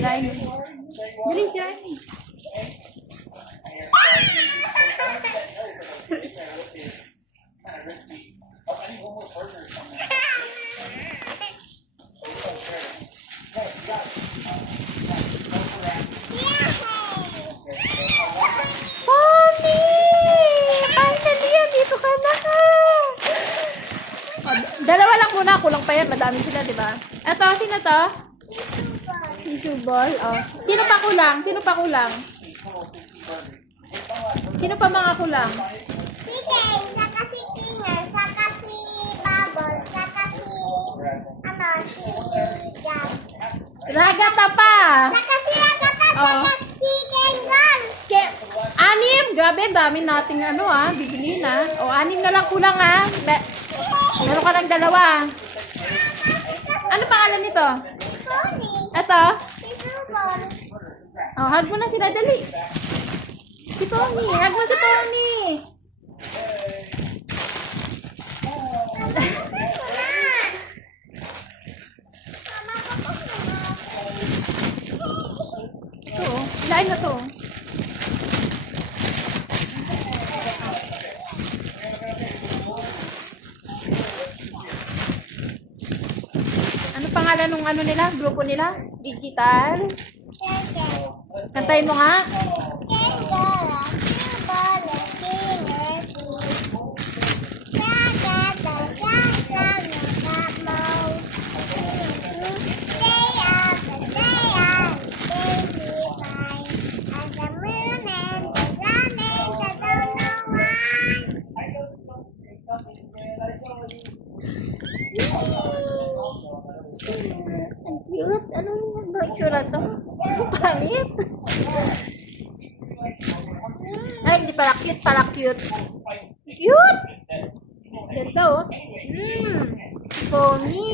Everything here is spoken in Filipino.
Line. Dali siya. Mommy! Finally yan, dito ka na. Oh, dalawa lang muna, kulang pa yan. Madami sila, di ba? Eto, sino to? Si Subol. Oh. Sino pa kulang? Sino pa kulang? Sino pa mga kulang? Si Ken, saka si Kinger, saka si Bubble, saka si, si Jam. Ragata pa. Saka si Ragata, Oh. saka si Kengal. Anim. Grabe, dami nating bibili na. O, 6 na lang kulang meron ka ng 2. Ano pangalan nito? Pony, Eto. si Subol. Oh, hug mo na sila, dali. Si Pony. Hug mo si Pony. Ito, lain na to. Ano pangalan ng nila? Grupo nila? Digital? Kantayin mo nga. Ang cute. Anong itsura to? Ang pangit. Ay, hindi pala cute. Pala cute. Cute! Ganda oh. Pony.